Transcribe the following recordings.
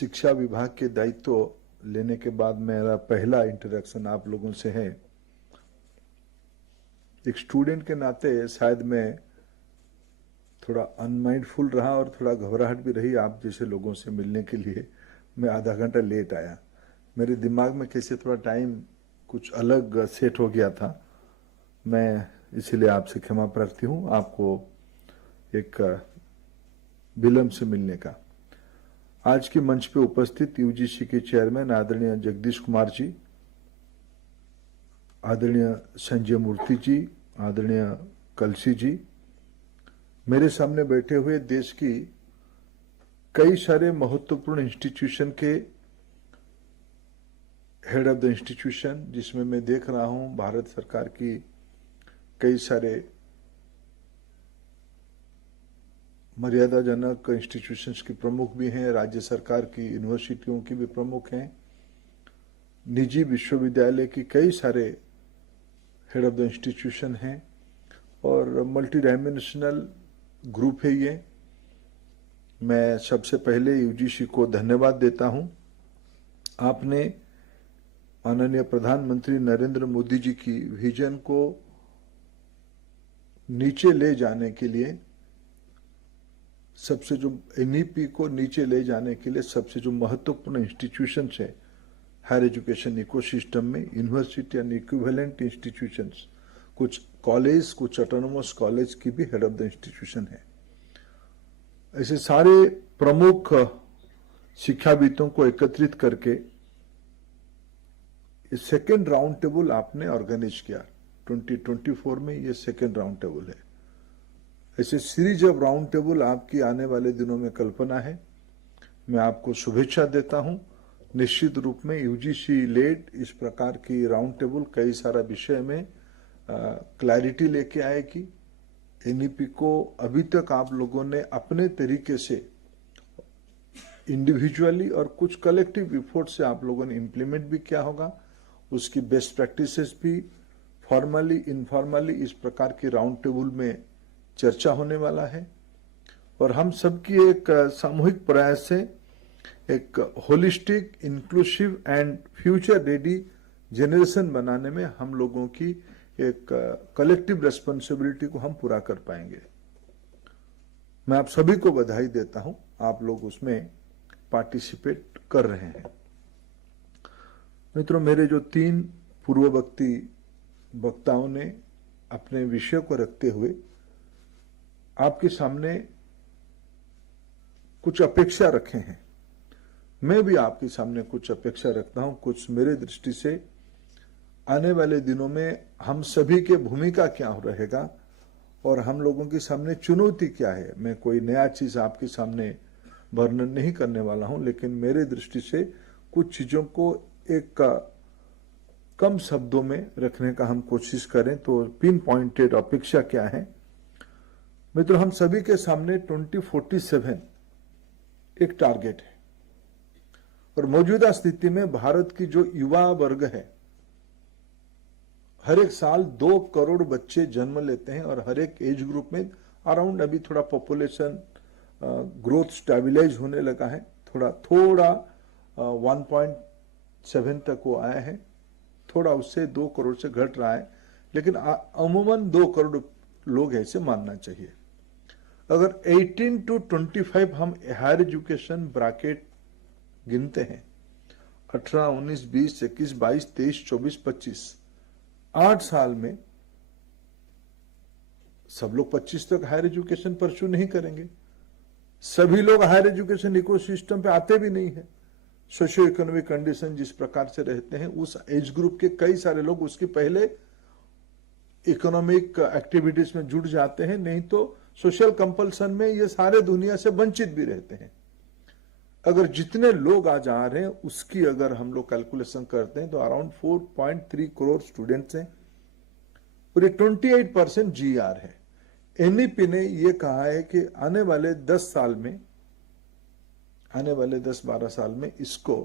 शिक्षा विभाग के दायित्व लेने के बाद मेरा पहला इंटरेक्शन आप लोगों से है। एक स्टूडेंट के नाते शायद मैं थोड़ा अनमाइंडफुल रहा और थोड़ा घबराहट भी रही आप जैसे लोगों से मिलने के लिए। मैं आधा घंटा लेट आया, मेरे दिमाग में कैसे थोड़ा टाइम कुछ अलग सेट हो गया था। मैं इसीलिए आपसे क्षमा प्रार्थी हूँ आपको एक विलंब से मिलने का। आज के मंच पे उपस्थित यूजीसी के चेयरमैन आदरणीय जगदीश कुमार जी, आदरणीय संजय मूर्ति जी, आदरणीय कलसी जी, मेरे सामने बैठे हुए देश की कई सारे महत्वपूर्ण इंस्टीट्यूशन के हेड ऑफ द इंस्टीट्यूशन, जिसमें मैं देख रहा हूं भारत सरकार की कई सारे मर्यादाजनक इंस्टीट्यूशंस के प्रमुख भी हैं, राज्य सरकार की यूनिवर्सिटियों की भी प्रमुख हैं, निजी विश्वविद्यालय की कई सारे हेड ऑफ द इंस्टीट्यूशन हैं और मल्टी डायमेंशनल ग्रुप है ये। मैं सबसे पहले यूजीसी को धन्यवाद देता हूं। आपने माननीय प्रधानमंत्री नरेंद्र मोदी जी की विजन को नीचे ले जाने के लिए, सबसे जो एनईपी को नीचे ले जाने के लिए सबसे जो महत्वपूर्ण इंस्टीट्यूशंस है हायर एजुकेशन इकोसिस्टम में, यूनिवर्सिटी एंड इक्विवेलेंट इंस्टीट्यूशंस, कुछ कॉलेज, कुछ ऑटोनोमस कॉलेज की भी हेड ऑफ द इंस्टीट्यूशन है। ऐसे सारे प्रमुख शिक्षाविदों को एकत्रित करके ये सेकेंड राउंड टेबल आपने ऑर्गेनाइज किया। 2024 में ये सेकेंड राउंड टेबल है। ऐसे सीरीज ऑफ राउंड टेबल आपकी आने वाले दिनों में कल्पना है। मैं आपको शुभेच्छा देता हूं। निश्चित रूप में यूजीसी लेड इस प्रकार की राउंड टेबल कई सारा विषय में क्लैरिटी लेके आएगी। एनईपी को अभी तक आप लोगों ने अपने तरीके से इंडिविजुअली और कुछ कलेक्टिव एफर्ट से आप लोगों ने इम्प्लीमेंट भी किया होगा। उसकी बेस्ट प्रैक्टिसेस भी फॉर्मली इनफॉर्मली इस प्रकार के राउंड टेबल में चर्चा होने वाला है और हम सबकी एक सामूहिक प्रयास से एक holistic, inclusive and future ready generation बनाने में हम लोगों की एक कलेक्टिव रेस्पॉन्सिबिलिटी को हम पूरा कर पाएंगे। मैं आप सभी को बधाई देता हूं, आप लोग उसमें पार्टिसिपेट कर रहे हैं। मित्रों, मेरे जो तीन पूर्ववर्ती वक्ताओं ने अपने विषय को रखते हुए आपके सामने कुछ अपेक्षा रखे हैं, मैं भी आपके सामने कुछ अपेक्षा रखता हूं। कुछ मेरे दृष्टि से आने वाले दिनों में हम सभी के भूमिका क्या रहेगा और हम लोगों के सामने चुनौती क्या है। मैं कोई नया चीज आपके सामने वर्णन नहीं करने वाला हूं, लेकिन मेरे दृष्टि से कुछ चीजों को एक कम शब्दों में रखने का हम कोशिश करें तो पिन पॉइंटेड अपेक्षा क्या है। मित्रों, हम सभी के सामने 2047 एक टारगेट है और मौजूदा स्थिति में भारत की जो युवा वर्ग है, हर एक साल 2 करोड़ बच्चे जन्म लेते हैं और हर एक एज ग्रुप में अराउंड, अभी थोड़ा पॉपुलेशन ग्रोथ स्टेबलाइज होने लगा है, थोड़ा 1.7 तक वो आया है, थोड़ा उससे 2 करोड़ से घट रहा है, लेकिन अमूमन 2 करोड़ लोग ऐसे मानना चाहिए। अगर 18 to 25 हम हायर एजुकेशन ब्रैकेट गिनते हैं, 18, 19, 20, 21, 22, 23, 24, 25, 8 साल में सब लोग 25 तक हायर एजुकेशन परस्यू नहीं करेंगे। सभी लोग हायर एजुकेशन इकोसिस्टम पे आते भी नहीं है। सोशियो इकोनॉमिक कंडीशन जिस प्रकार से रहते हैं, उस एज ग्रुप के कई सारे लोग उसके पहले इकोनॉमिक एक्टिविटीज में जुड़ जाते हैं, नहीं तो सोशल कंपल्सन में ये सारे दुनिया से वंचित भी रहते हैं। अगर जितने लोग आज आ रहे हैं उसकी अगर हम लोग कैलकुलेशन करते हैं तो अराउंड 4.3 करोड़ स्टूडेंट्स हैं और ये 28% जीआर है। एनईपी ने ये कहा है कि आने वाले 10-12 साल में इसको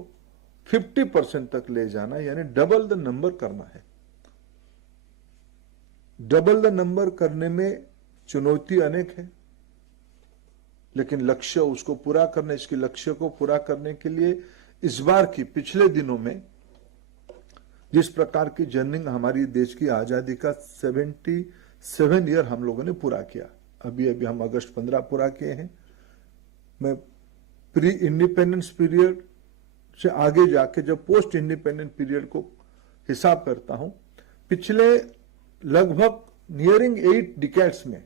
50% तक ले जाना, यानी डबल द नंबर करना है। डबल द नंबर करने में चुनौती अनेक है, लेकिन लक्ष्य उसको पूरा करने, इसके लक्ष्य को पूरा करने के लिए इस बार की पिछले दिनों में जिस प्रकार की जर्नी हमारी देश की आजादी का 77 ईयर हम लोगों ने पूरा किया। अभी अभी हम अगस्त 15 पूरा किए हैं। मैं प्री इंडिपेंडेंस पीरियड से आगे जाके जब पोस्ट इंडिपेंडेंट पीरियड को हिसाब करता हूं, पिछले लगभग नियरिंग 8 डिकेड्स में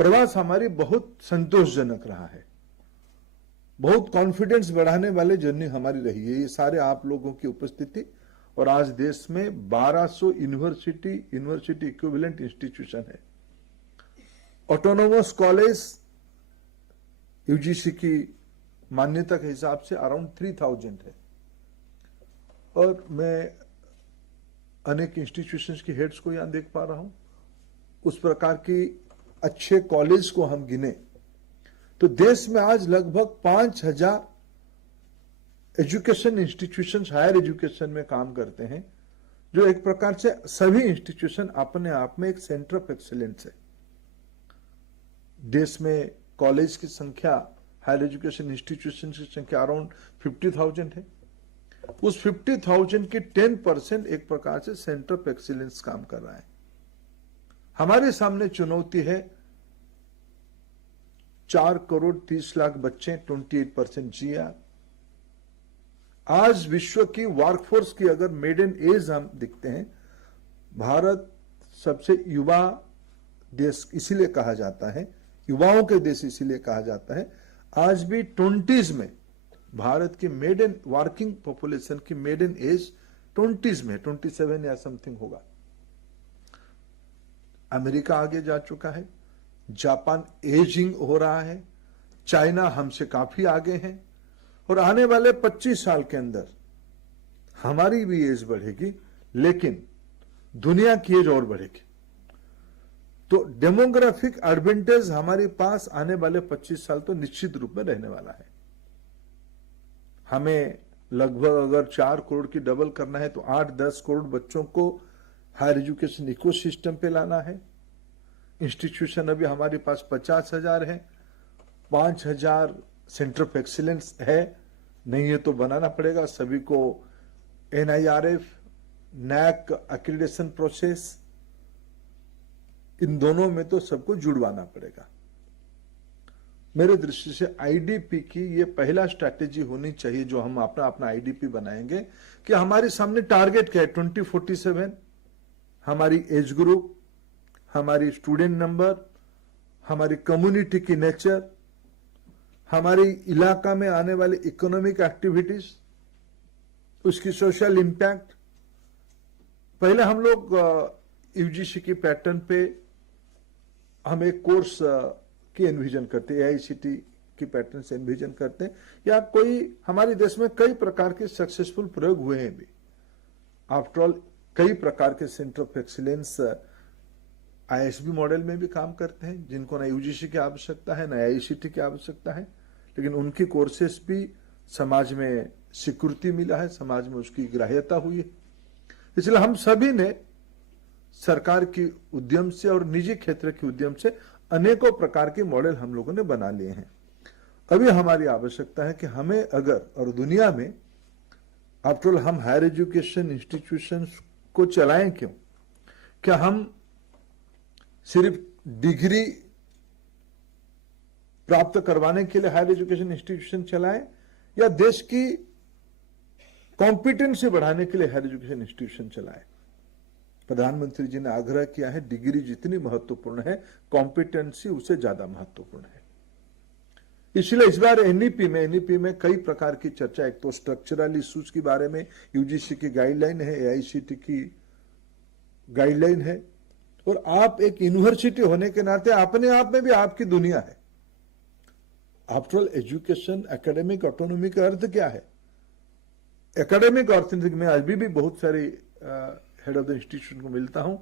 प्रवास हमारी बहुत संतोषजनक रहा है, बहुत कॉन्फिडेंस बढ़ाने वाले जर्नी हमारी रही है। ये सारे आप लोगों की उपस्थिति और आज देश में 1200 यूनिवर्सिटी इक्विवेलेंट इंस्टीट्यूशन है। ऑटोनोमस कॉलेज यूजीसी की मान्यता के हिसाब से अराउंड 3000 है। और मैं अनेक इंस्टीट्यूशंस की हेड्स को यहां देख पा रहा हूं। उस प्रकार की अच्छे कॉलेज को हम गिने तो देश में आज लगभग 5000 एजुकेशन इंस्टीट्यूशंस हायर एजुकेशन में काम करते हैं, जो एक प्रकार से सभी इंस्टीट्यूशन अपने आप में एक सेंटर ऑफ एक्सीलेंस है। देश में कॉलेज की संख्या, हायर एजुकेशन इंस्टीट्यूशन की संख्या अराउंड 50,000 है। उस 50,000 की 10% एक प्रकार से सेंटर ऑफ एक्सीलेंस काम कर रहा है। हमारे सामने चुनौती है 4 करोड़ 30 लाख बच्चे, 28% जीआर। आज विश्व की वर्कफोर्स की अगर मेडन एज हम दिखते हैं, भारत सबसे युवा देश इसीलिए कहा जाता है, युवाओं के देश इसीलिए कहा जाता है। आज भी 20s में भारत की मेडन वर्किंग पॉपुलेशन की मेडन एज 20s में 27 या समथिंग होगा। अमेरिका आगे जा चुका है, जापान एजिंग हो रहा है, चाइना हमसे काफी आगे है और आने वाले 25 साल के अंदर हमारी भी एज बढ़ेगी, लेकिन दुनिया की एज और बढ़ेगी। तो डेमोग्राफिक एडवांटेज हमारे पास आने वाले 25 साल तो निश्चित रूप में रहने वाला है। हमें लगभग अगर 4 करोड़ की डबल करना है तो 8-10 करोड़ बच्चों को हायर एजुकेशन इकोसिस्टम पे लाना है। इंस्टीट्यूशन अभी हमारे पास 50,000 है, 5,000 सेंटर ऑफ एक्सीलेंस है, नहीं है तो बनाना पड़ेगा। सभी को NIRF, NAAC एक्रीडेशन प्रोसेस, इन दोनों में तो सबको जुड़वाना पड़ेगा। मेरे दृष्टि से आईडीपी की ये पहला स्ट्रैटेजी होनी चाहिए जो हम अपना आईडीपी बनाएंगे कि हमारे सामने टारगेट क्या है। 2047 हमारी एज ग्रुप, हमारी स्टूडेंट नंबर, हमारी कम्युनिटी की नेचर, हमारी इलाका में आने वाली इकोनॉमिक एक्टिविटीज, उसकी सोशल इंपैक्ट। पहले हम लोग यूजीसी की पैटर्न पे हम एक कोर्स की एनविजन करते, AICT की पैटर्न से एनविजन करते हैं, या कोई हमारे देश में कई प्रकार के सक्सेसफुल प्रयोग हुए हैं भी। आफ्टर ऑल कई प्रकार के centre of excellence ISB model में भी काम करते हैं, जिनको ना यूजीसी की आवश्यकता है ना AICT की आवश्यकता है, लेकिन उनकी कोर्सेस भी समाज में स्वीकृति मिला है, समाज में उसकी ग्राह्यता हुई है। इसलिए हम सभी ने सरकार की उद्यम से और निजी क्षेत्र के उद्यम से अनेकों प्रकार के मॉडल हम लोगों ने बना लिए हैं। अभी हमारी आवश्यकता है कि हमें अगर, और दुनिया में आफ्टर ऑल हम हायर एजुकेशन इंस्टीट्यूशंस को चलाएं क्यों? क्या हम सिर्फ डिग्री प्राप्त करवाने के लिए हायर एजुकेशन इंस्टीट्यूशन चलाएं, या देश की कॉम्पिटेंसी बढ़ाने के लिए हायर एजुकेशन इंस्टीट्यूशन चलाएं? प्रधानमंत्री जी ने आग्रह किया है, डिग्री जितनी महत्वपूर्ण है, कॉम्पिटेंसी उससे ज्यादा महत्वपूर्ण है। इसलिए इस बार एनईपी में कई प्रकार की चर्चा, एक तो स्ट्रक्चरल इश्यूज के बारे में यूजीसी की गाइडलाइन है, AICT की गाइडलाइन है, और आप एक यूनिवर्सिटी होने के नाते अपने आप में भी आपकी दुनिया है। After all education, academic autonomy का अर्थ क्या है? एकेडमिक ऑर्थोनॉमी में आज भी बहुत सारी हेड ऑफ द इंस्टीट्यूशन को मिलता हूं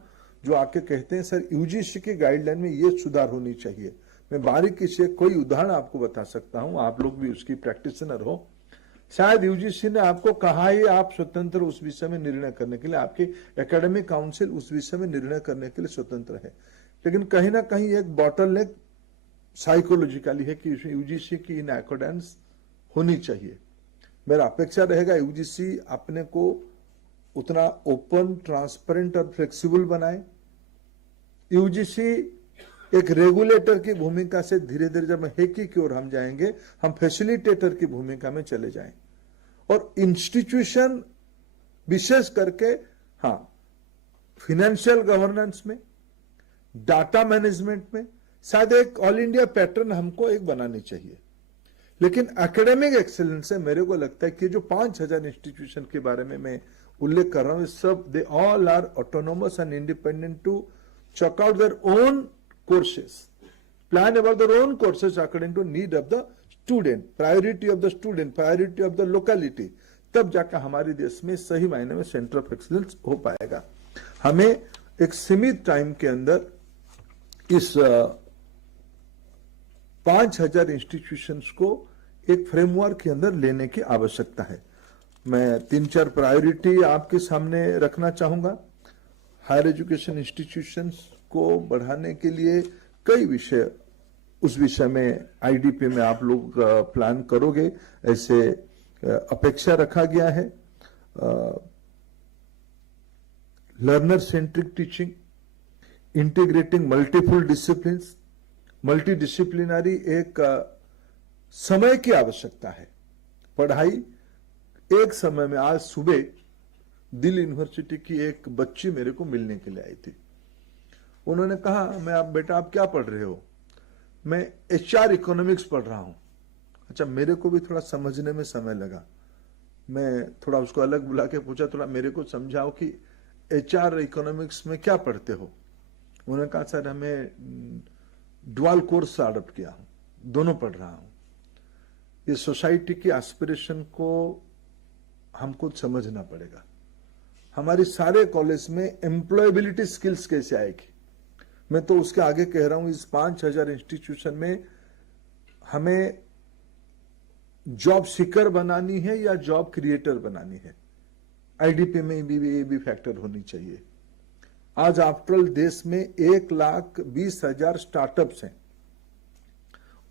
जो आके कहते हैं, सर यूजीसी की गाइडलाइन में ये सुधार होनी चाहिए। मैं बारीकी से कोई उदाहरण आपको बता सकता हूं, आप लोग भी उसकी प्रैक्टिशनर हो। शायद यूजीसी ने आपको कहा है आप स्वतंत्र उस विषय में निर्णय करने के लिए, आपकी एकेडमिक काउंसिल उस विषय में निर्णय करने के लिए स्वतंत्र है, लेकिन कहीं ना कहीं एक बॉटलनेक साइकोलॉजिकली है कि यूजीसी की इन अकॉर्डेंस होनी चाहिए। मेरा अपेक्षा रहेगा यूजीसी अपने को उतना ओपन, ट्रांसपेरेंट और फ्लेक्सिबल बनाए। यूजीसी एक रेगुलेटर की भूमिका से धीरे धीरे जब हैकी की ओर हम जाएंगे, हम फैसिलिटेटर की भूमिका में चले जाएं। और इंस्टीट्यूशन विशेष करके फाइनेंशियल गवर्नेंस में, डाटा मैनेजमेंट में शायद एक ऑल इंडिया पैटर्न हमको एक बनानी चाहिए। लेकिन एकेडमिक एक्सीलेंस से मेरे को लगता है कि जो 5000 इंस्टीट्यूशन के बारे में मैं उल्लेख कर रहा हूं, सब they all are autonomous and independent to check out their own courses, plan about their own courses according to need of the student, priority of the student, priority of the locality। तब जाकर हमारे देश में सही मायने में centre of excellence हो पाएगा। हमें एक सीमित टाइम के अंदर इस 5000 इंस्टीट्यूशंस को एक फ्रेमवर्क के अंदर लेने की आवश्यकता है। मैं 3-4 प्रायोरिटी आपके सामने रखना चाहूंगा। हायर एजुकेशन इंस्टीट्यूशंस को बढ़ाने के लिए कई विषय, उस विषय में आईडीपी में आप लोग प्लान करोगे ऐसे अपेक्षा रखा गया है। Learner centric teaching, integrating multiple disciplines, multi disciplinary एक समय की आवश्यकता है। पढ़ाई एक समय में, आज सुबह दिल्ली यूनिवर्सिटी की एक बच्ची मेरे को मिलने के लिए आई थी। उन्होंने कहा, बेटा आप क्या पढ़ रहे हो? मैं एचआर इकोनॉमिक्स पढ़ रहा हूं। अच्छा, मेरे को भी थोड़ा समझने में समय लगा। मैं थोड़ा उसको अलग बुला के पूछा, थोड़ा मेरे को समझाओ कि एचआर इकोनॉमिक्स में क्या पढ़ते हो? उन्होंने कहा, सर हमें डुअल कोर्स अडॉप्ट किया हूं, दोनों पढ़ रहा हूं। ये सोसाइटी की एस्पिरेशन को हमको समझना पड़ेगा। हमारी सारे कॉलेज में एम्प्लॉयबिलिटी स्किल्स कैसे आएगी? मैं तो उसके आगे कह रहा हूं, इस 5000 इंस्टीट्यूशन में हमें जॉब सीकर बनानी है या जॉब क्रिएटर बनानी है? आईडीपी में भी फैक्टर होनी चाहिए। आज आफ्टर ऑल देश में 1,20,000 स्टार्टअप्स हैं।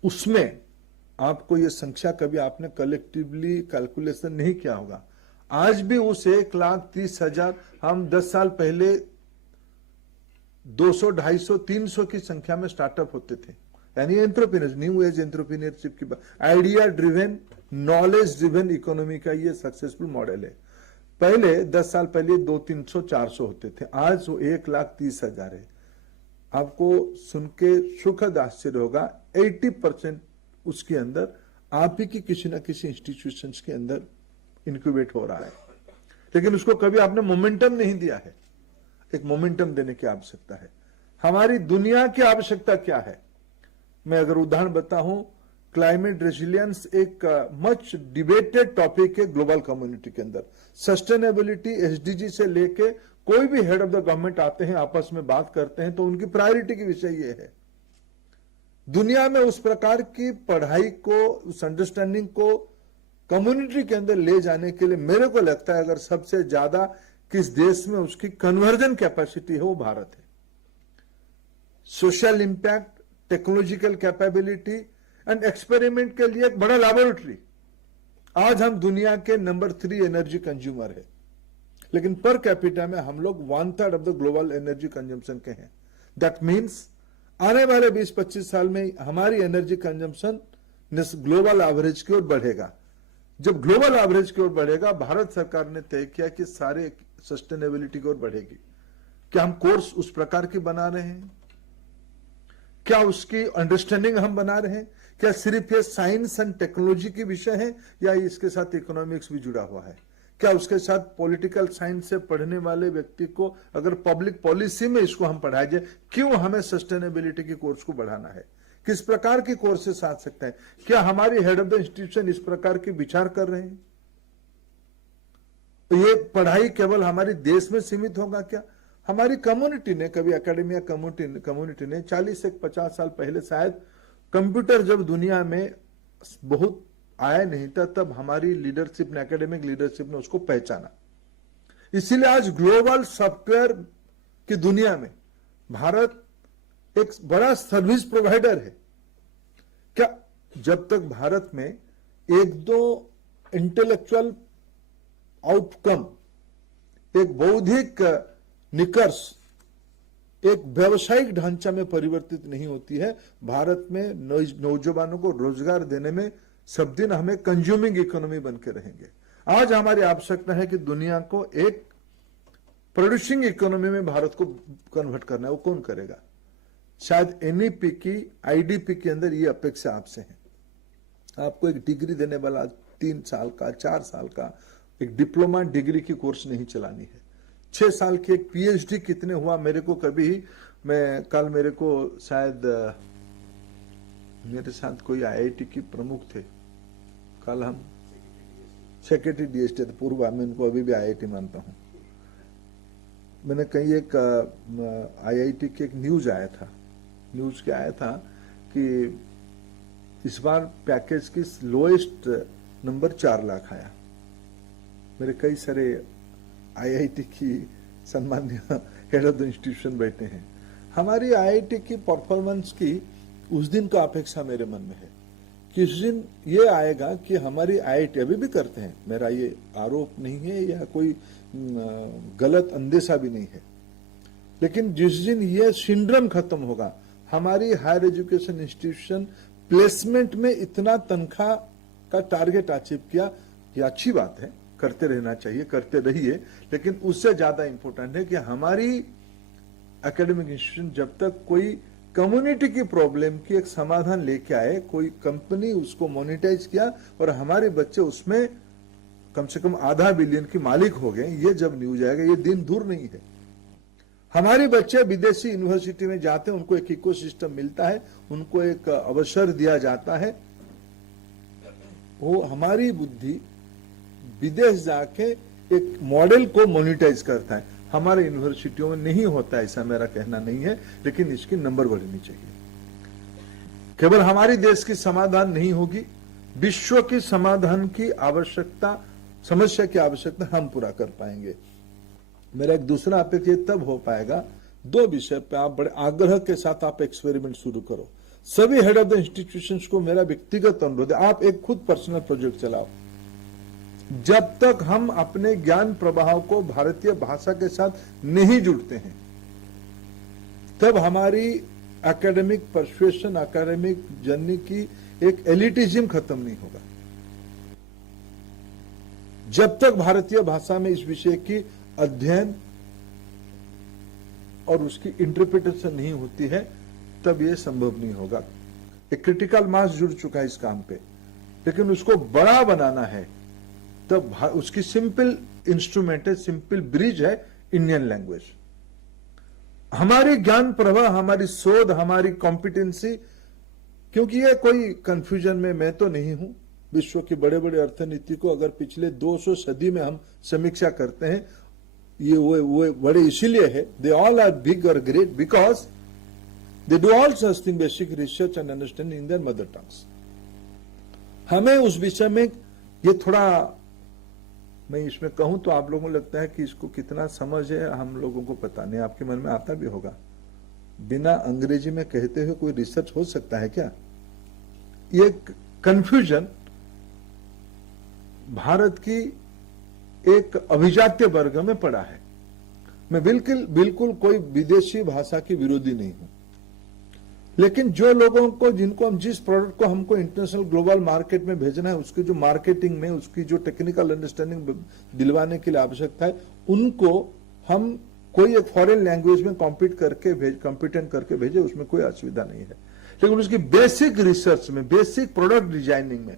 उसमें आपको ये संख्या कभी आपने कलेक्टिवली कैलकुलेशन नहीं किया होगा। आज भी उस 1,30,000, हम 10 साल पहले 200, 250, 300 की संख्या में स्टार्टअप होते थे। यानी एंटरप्रेन्योर्स, न्यू एज एंटरप्रेन्योरशिप की बात, idea driven, knowledge driven economy का ये सक्सेसफुल मॉडल है। पहले 10 साल पहले 200, 300, 400 होते थे, आज वो 1,30,000 है। आपको सुन के सुखद आश्चर्य होगा, 80% उसके अंदर आप ही की किसी ना किसी इंस्टीट्यूशंस के अंदर इंक्यूबेट हो रहा है। लेकिन उसको कभी आपने मोमेंटम नहीं दिया है। एक मोमेंटम देने की आवश्यकता है। हमारी दुनिया की आवश्यकता क्या है? मैं अगर उदाहरण बताऊं, क्लाइमेट रेजिलियंस एक मच डिबेटेड टॉपिक है ग्लोबल कम्युनिटी के अंदर। सस्टेनेबिलिटी एसडीजी से लेके कोई भी हेड ऑफ द गवर्नमेंट आते हैं, आपस में बात करते हैं, तो उनकी प्रायोरिटी की विषय ये है। दुनिया में उस प्रकार की पढ़ाई को, उस अंडरस्टैंडिंग को कम्युनिटी के अंदर ले जाने के लिए मेरे को लगता है अगर सबसे ज्यादा किस देश में उसकी कन्वर्जन कैपेसिटी है, वो भारत है। Social impact, technological capability and experiment के लिए एक बड़ा लैबोरेटरी। आज हम दुनिया के नंबर 3 एनर्जी कंज्यूमर है, लेकिन पर कैपिटा में हम लोग 1/3 of the global energy consumption के हैं। दैट मीन्स आने वाले 20-25 साल में हमारी एनर्जी कंजम्पशन ग्लोबल एवरेज की ओर बढ़ेगा। जब ग्लोबल एवरेज की ओर बढ़ेगा, भारत सरकार ने तय किया कि सारे सस्टेनेबिलिटी की ओर बढ़ेगी। क्या हम कोर्स उस प्रकार की बना रहे हैं? क्या उसकी अंडरस्टैंडिंग हम बना रहे हैं? क्या सिर्फ ये साइंस एंड टेक्नोलॉजी की विषय है या इसके साथ इकोनॉमिक्स भी जुड़ा हुआ है? क्या उसके साथ पॉलिटिकल साइंस से पढ़ने वाले व्यक्ति को अगर पब्लिक पॉलिसी में इसको हम पढ़ाए जाए, क्यों हमें सस्टेनेबिलिटी के कोर्स को बढ़ाना है? किस प्रकार के कोर्सेस आ सकते हैं? क्या हमारी हेड ऑफ द इंस्टीट्यूशन इस प्रकार की विचार कर रहे हैं? ये पढ़ाई केवल हमारे देश में सीमित होगा क्या? हमारी कम्युनिटी ने, कभी एकेडमिया कम्युनिटी ने 40 से 50 साल पहले शायद कंप्यूटर जब दुनिया में बहुत आया नहीं था, तब हमारी लीडरशिप ने, एकेडमिक लीडरशिप ने उसको पहचाना। इसीलिए आज ग्लोबल सॉफ्टवेयर की दुनिया में भारत एक बड़ा सर्विस प्रोवाइडर है। क्या जब तक भारत में एक दो इंटेलेक्चुअल आउटकम, एक बौद्धिक निकर्ष, एक व्यावसायिक ढांचा में परिवर्तित नहीं होती है, भारत में नौजवानों को रोजगार देने में सब दिन हमें कंज्यूमिंग इकोनॉमी बन के रहेंगे। आज हमारी आवश्यकता है कि दुनिया को एक प्रोड्यूसिंग इकोनॉमी में भारत को कन्वर्ट करना है। वो कौन करेगा? शायद एनईपी की, आईडीपी के अंदर ये अपेक्षा आपसे है। आपको एक डिग्री देने वाला 3 साल का, 4 साल का एक डिप्लोमा डिग्री की कोर्स नहीं चलानी है। 6 साल की एक पीएचडी कितने हुआ? मेरे को कभी, मैं कल मेरे को शायद मेरे साथ कोई आईआईटी की प्रमुख थे, कल हम सेक्रेटरी डीएसटी थे, पूर्व में उनको अभी भी आईआईटी मानता हूं। मैंने कहीं एक आईआईटी के एक न्यूज आया था, न्यूज क्या आया था कि इस बार पैकेज की लोएस्ट नंबर 4 लाख आया। मेरे कई सारे आईआईटी की सम्मान्य हेड ऑफ द इंस्टीट्यूशन बैठे हैं। हमारी आईआईटी की परफॉर्मेंस की उस दिन का अपेक्षा मेरे मन में है। किस दिन ये आएगा कि हमारी आईआईटी, अभी भी करते हैं, मेरा ये आरोप नहीं है या कोई गलत अंदेशा भी नहीं है, लेकिन जिस दिन ये सिंड्रोम खत्म होगा, हमारी हायर एजुकेशन इंस्टीट्यूशन प्लेसमेंट में इतना तनख्वाह का टारगेट अचीव किया, ये अच्छी बात है, करते रहना चाहिए, करते रहिए, लेकिन उससे ज्यादा इंपॉर्टेंट है कि हमारी एकेडमिक इंस्टीट्यूशन जब तक कोई कम्युनिटी की प्रॉब्लम की एक समाधान लेके आए, कोई कंपनी उसको मोनेटाइज किया और हमारे बच्चे उसमें कम से कम आधा बिलियन की मालिक हो गए, ये जब न्यूज आएगा, ये दिन दूर नहीं है। हमारे बच्चे विदेशी यूनिवर्सिटी में जाते हैं, उनको एक इकोसिस्टम मिलता है, उनको एक अवसर दिया जाता है, वो हमारी बुद्धि विदेश जाके एक मॉडल को मोनेटाइज करता है। हमारे यूनिवर्सिटियों में नहीं होता, ऐसा मेरा कहना नहीं है, लेकिन इसकी नंबर बढ़नी चाहिए। केवल हमारी देश की समाधान नहीं होगी, विश्व की समाधान की आवश्यकता, समस्या की आवश्यकता हम पूरा कर पाएंगे। मेरा एक दूसरा अपेक्षा तब हो पाएगा, 2 विषय पे आप बड़े आग्रह के साथ आप एक्सपेरिमेंट शुरू करो। सभी हेड ऑफ द इंस्टीट्यूशंस को मेरा व्यक्तिगत अनुरोध है, आप एक खुद पर्सनल प्रोजेक्ट चलाओ। जब तक हम अपने ज्ञान प्रवाह को भारतीय भाषा के साथ नहीं जुड़ते हैं, तब हमारी एकेडमिक परसुएशन, एकेडमिक जर्नी की एक एलिटिज्म खत्म नहीं होगा। जब तक भारतीय भाषा में इस विषय की अध्ययन और उसकी इंटरप्रिटेशन नहीं होती है, तब यह संभव नहीं होगा। एक क्रिटिकल मास जुड़ चुका है इस काम पे, लेकिन उसको बड़ा बनाना है, तब उसकी सिंपल इंस्ट्रूमेंट है, सिंपल ब्रिज है इंडियन लैंग्वेज। हमारी ज्ञान प्रवाह, हमारी शोध, हमारी कॉम्पिटेंसी, क्योंकि ये कोई कंफ्यूजन में मैं तो नहीं हूं। विश्व की बड़े बड़े अर्थनीति को अगर पिछले 200 सदी में हम समीक्षा करते हैं, ये वो बड़े इसीलिए है, दे ऑल आर बिग और great because they do all such thing, basic research and understanding in their mother tongues. हमें उस विषय में ये थोड़ा, मैं इसमें कहूं तो आप लोगों को लगता है कि इसको कितना समझ है, हम लोगों को पता नहीं, आपके मन में आता भी होगा। बिना अंग्रेजी में कहते हुए कोई रिसर्च हो सकता है क्या? ये कंफ्यूजन भारत की एक अभिजात्य वर्ग में पड़ा है। मैं बिल्कुल कोई विदेशी भाषा की विरोधी नहीं हूं, लेकिन जो लोगों को, जिनको हम, जिस प्रोडक्ट को हमको इंटरनेशनल ग्लोबल मार्केट में भेजना है, उसकी जो मार्केटिंग में, उसकी जो टेक्निकल अंडरस्टैंडिंग दिलवाने के लिए आवश्यकता है, उनको हम कोई एक फॉरेन लैंग्वेज में कॉम्पिटेंट करके भेजे, उसमें कोई असुविधा नहीं है। लेकिन उसकी बेसिक रिसर्च में, बेसिक प्रोडक्ट डिजाइनिंग में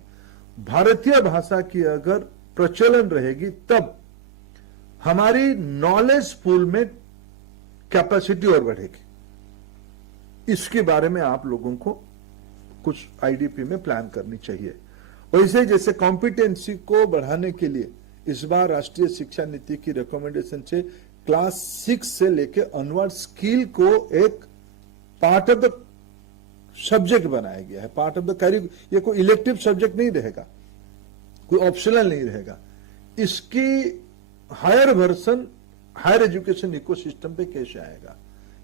भारतीय भाषा की अगर प्रचलन रहेगी, तब हमारी नॉलेज पूल में कैपेसिटी और बढ़ेगी। इसके बारे में आप लोगों को कुछ आईडीपी में प्लान करनी चाहिए। वैसे जैसे कॉम्पिटेंसी को बढ़ाने के लिए इस बार राष्ट्रीय शिक्षा नीति की रिकमेंडेशन से क्लास 6 से लेके ऑनवर्ड स्किल को एक पार्ट ऑफ द सब्जेक्ट बनाया गया है, पार्ट ऑफ द कैरियर। ये कोई इलेक्टिव सब्जेक्ट नहीं रहेगा, कोई ऑप्शनल नहीं रहेगा। इसकी higher version higher education ecosystem पे कैसे आएगा,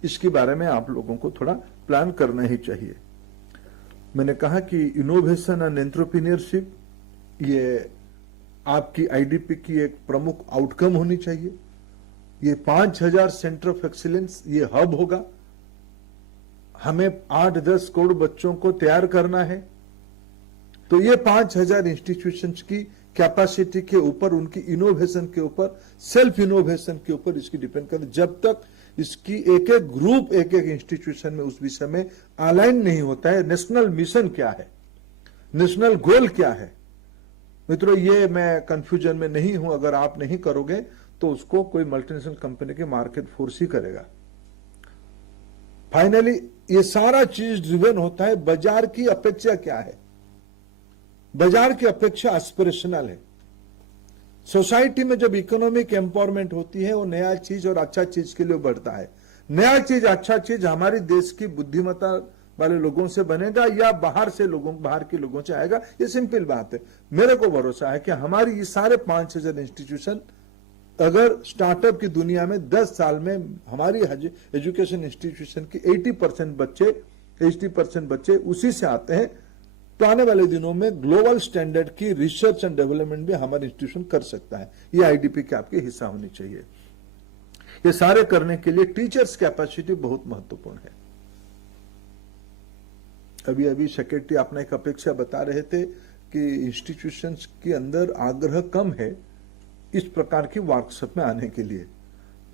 इसके बारे में आप लोगों को थोड़ा प्लान करना ही चाहिए। मैंने कहा कि इनोवेशन एंड एंटरप्रेन्योरशिप ये आपकी आईडीपी की एक प्रमुख आउटकम होनी चाहिए। ये 5000 सेंटर ऑफ एक्सीलेंस ये हब होगा। हमें 8-10 करोड़ बच्चों को तैयार करना है, तो ये 5000 इंस्टीट्यूशंस की कैपेसिटी के ऊपर, उनकी इनोवेशन के ऊपर, सेल्फ इनोवेशन के ऊपर इसकी डिपेंड करती। जब तक इसकी एक एक ग्रुप, एक एक इंस्टीट्यूशन में उस विषय में अलाइन नहीं होता है, नेशनल मिशन क्या है, नेशनल गोल क्या है, मित्रों ये मैं कंफ्यूजन में नहीं हूं। अगर आप नहीं करोगे तो उसको कोई मल्टीनेशनल कंपनी के मार्केट फोर्स ही करेगा। फाइनली ये सारा चीज ड्रिवन होता है बाजार की अपेक्षा क्या है। बाजार की अपेक्षा एस्पिरेशनल है। सोसाइटी में जब इकोनॉमिक एम्पावरमेंट होती है, वो नया चीज और अच्छा चीज के लिए बढ़ता है। नया चीज, अच्छा चीज हमारी देश की बुद्धिमत्ता वाले लोगों से बनेगा या बाहर के लोगों से आएगा, ये सिंपल बात है। मेरे को भरोसा है कि हमारी ये सारे 5000 इंस्टीट्यूशन अगर स्टार्टअप की दुनिया में 10 साल में हमारी एजुकेशन इंस्टीट्यूशन की 80% बच्चे उसी से आते हैं, तो आने वाले दिनों में ग्लोबल स्टैंडर्ड की रिसर्च एंड डेवलपमेंट भी हमारा इंस्टीट्यूशन कर सकता है। ये आईडीपी के आपके हिस्सा होनी चाहिए। ये सारे करने के लिए टीचर्स कैपेसिटी बहुत महत्वपूर्ण है। अभी सेक्रेटरी अपना एक अपेक्षा बता रहे थे कि इंस्टीट्यूशंस के अंदर आग्रह कम है इस प्रकार की वर्कशॉप में आने के लिए।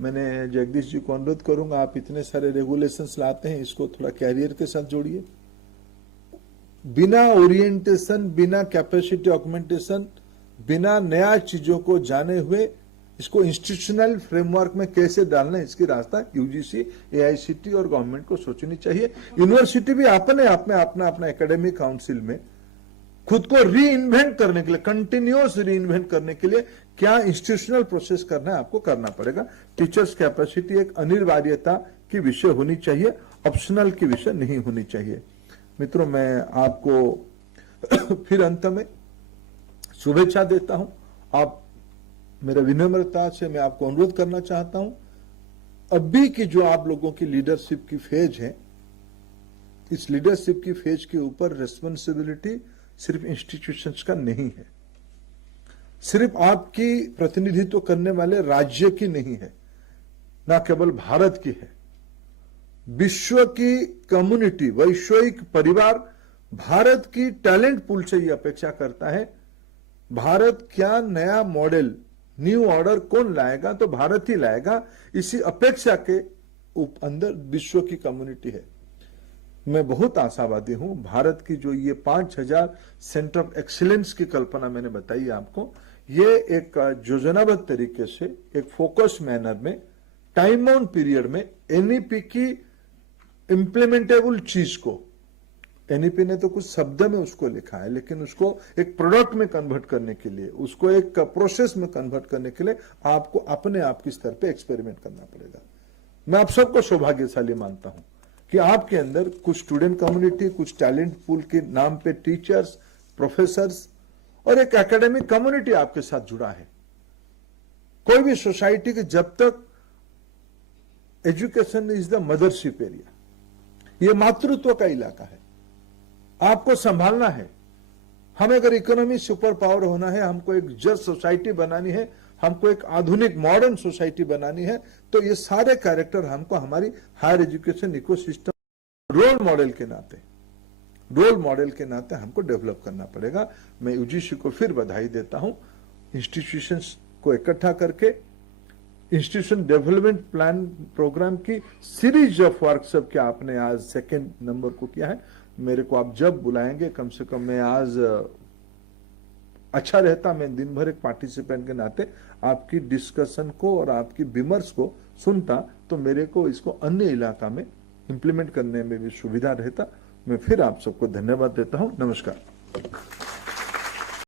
मैंने जगदीश जी को अनुरोध करूंगा, आप इतने सारे रेगुलेशंस लाते हैं, इसको थोड़ा कैरियर के साथ जोड़िए। बिना ओरिएंटेशन, बिना कैपेसिटी ऑगमेंटेशन, बिना नया चीजों को जाने हुए इसको इंस्टीट्यूशनल फ्रेमवर्क में कैसे डालना है, इसकी रास्ता यूजीसी, एआईसीटी और गवर्नमेंट को सोचनी चाहिए। यूनिवर्सिटी भी अपने आप में अपना एकेडमिक काउंसिल में खुद को री इन्वेंट करने के लिए, कंटिन्यूअस री इन्वेंट करने के लिए क्या इंस्टीट्यूशनल प्रोसेस करना है, आपको करना पड़ेगा। टीचर्स कैपेसिटी एक अनिवार्यता की विषय होनी चाहिए, ऑप्शनल की विषय नहीं होनी चाहिए। मित्रों, मैं आपको फिर अंत में शुभेच्छा देता हूं। आप मेरे विनम्रता से मैं आपको अनुरोध करना चाहता हूं, अभी की जो आप लोगों की लीडरशिप की फेज है, इस लीडरशिप की फेज के ऊपर रिस्पांसिबिलिटी सिर्फ इंस्टीट्यूशंस का नहीं है, सिर्फ आपकी प्रतिनिधित्व करने वाले राज्य की नहीं है, ना केवल भारत की है। विश्व की कम्युनिटी, वैश्विक परिवार भारत की टैलेंट पूल से ये अपेक्षा करता है। भारत क्या नया मॉडल, न्यू ऑर्डर कौन लाएगा, तो भारत ही लाएगा। इसी अपेक्षा के अंदर विश्व की कम्युनिटी है। मैं बहुत आशावादी हूं। भारत की जो ये 5000 सेंटर ऑफ एक्सीलेंस की कल्पना मैंने बताई आपको, ये एक योजनाबद्ध तरीके से, एक फोकस मैनर में, टाइम बाउंड पीरियड में एनईपी की इंप्लीमेंटेबल चीज को, एनईपी ने तो कुछ शब्द में उसको लिखा है, लेकिन उसको एक प्रोडक्ट में कन्वर्ट करने के लिए, उसको एक प्रोसेस में कन्वर्ट करने के लिए आपको अपने आप के स्तर पे एक्सपेरिमेंट करना पड़ेगा। मैं आप सबको सौभाग्यशाली मानता हूं कि आपके अंदर कुछ स्टूडेंट कम्युनिटी, कुछ टैलेंट पूल के नाम पे टीचर्स, प्रोफेसर्स और एक एकेडमिक कम्युनिटी आपके साथ जुड़ा है। कोई भी सोसाइटी के, जब तक education is the mothership area, ये मातृत्व का इलाका है, आपको संभालना है। हमें अगर इकोनॉमी सुपर पावर होना है, हमको एक जस्ट सोसाइटी बनानी है, हमको एक आधुनिक मॉडर्न सोसाइटी बनानी है, तो ये सारे कैरेक्टर हमको हमारी higher education ecosystem role model के नाते हमको डेवलप करना पड़ेगा। मैं यूजीसी को फिर बधाई देता हूं। इंस्टीट्यूशंस को इकट्ठा करके इंस्टीट्यूशन डेवलपमेंट प्लान प्रोग्राम की सीरीज ऑफ वर्कशॉप के आपने आज 2nd नंबर को किया है। मेरे को आप जब बुलाएंगे, कम से कम मैं आज अच्छा रहता, मैं दिन भर एक पार्टिसिपेंट के नाते आपकी डिस्कशन को और आपकी विमर्श को सुनता, तो मेरे को इसको अन्य इलाका में इंप्लीमेंट करने में भी सुविधा रहता। मैं फिर आप सबको धन्यवाद देता हूं। नमस्कार।